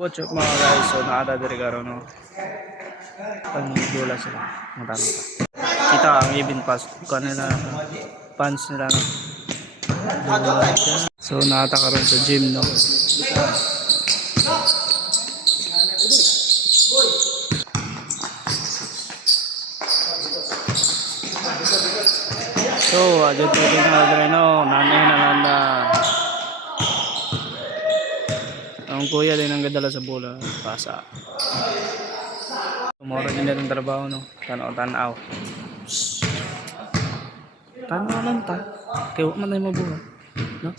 What's up mga guys? So nakatadari ka rin, no? Pangigula sila. Matama ka. Kita ang even pass. Kanila fans nila, no? So nakata ka rin sa gym, no? So adyo po din na rin, no? Nanay na lang na ang kuya din ang gadala sa bola. Pasa. Tomorrow din na trabaho, no? Tanaw. Tanaw lang ta. Kaya huwag man tayo mabuhay, no?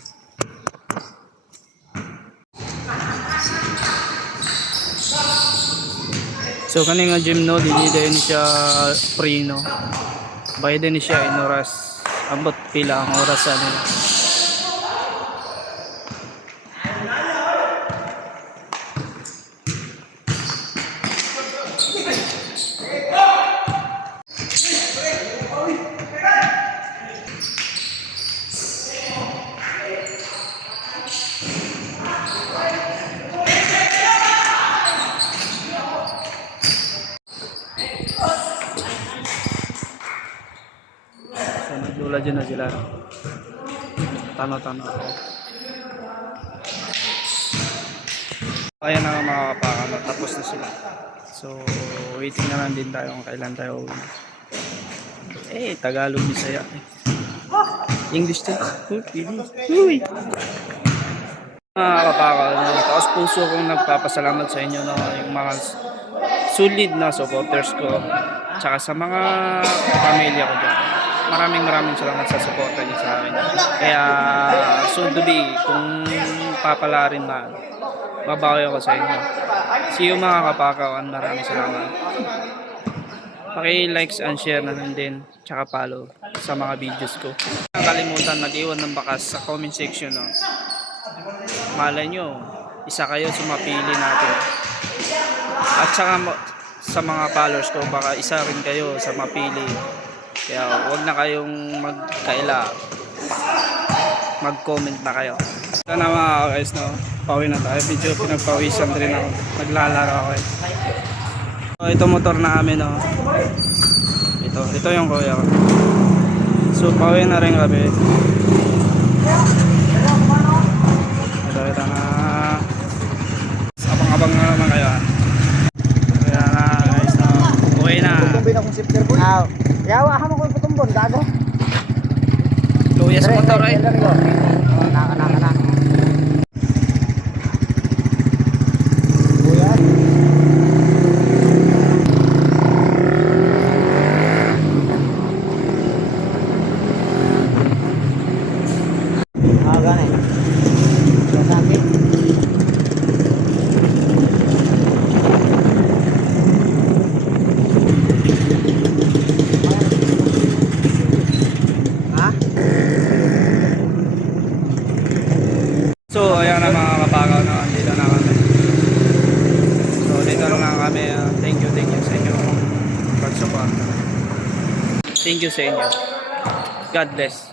So kaning nga gym, no, dili din siya free, no. Bayad din siya in oras. Abot pila ang oras ano. So nagdula dyan na sila. Tano-tano ako. Ayan na nga mga kapaka, tapos na sila. So waiting na lang din tayo kung kailan tayo uwi. Tagalog, Bisaya. English din. Uy! Mga kapaka, taos puso kong nagpapasalamat sa inyo, no? Yung mga solid na supporters ko, tsaka sa mga pamilya ko dyan. Maraming salamat sa suporta niyo sa amin. Kaya soon to be, kung papalarin na, babawi ako sa inyo. See you mga kapakawan, maraming salamat. Paki-likes and share na din, tsaka follow sa mga videos ko. Huwag kalimutan mag-iwan ng bakas sa comment section, no? Malay nyo, isa kayo sa mapili natin. At saka sa mga followers ko, baka isa rin kayo sa mapili. Kaya huwag na kayong magkaila, mag-comment na kayo. Ito na mga guys, no? Pauwi na tayo. Medyo pinagpawisan rin ako. Naglalaro ako eh. So, ito motor na amin, no? Ito yung kuya ko. So pauwi na rin kami. Ito na. Abang-abang na naman kayo. Kaya na guys, no? Pauwi na. Yawa ka mo ko putumbon, gago. Luya sa motor ay. Naka. Buya. Gani. Sabi. So ayan na mga kapagaw, na andito na kami. So dito na lang kami. Thank you sa inyo pag-support. Thank you sa inyo. God bless.